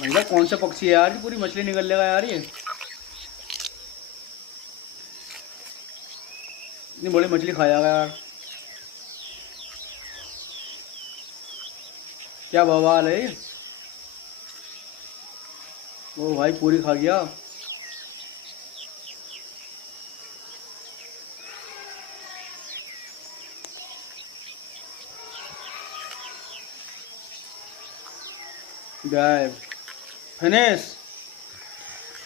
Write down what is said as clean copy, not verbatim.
भैया कौन सा पक्षी है यार, ये पूरी मछली निकल लेगा यार ये। इतनी बड़ी मछली खाया गया यार। क्या बवाल है ये। ओ भाई पूरी खा गया। गायब। फिनिश।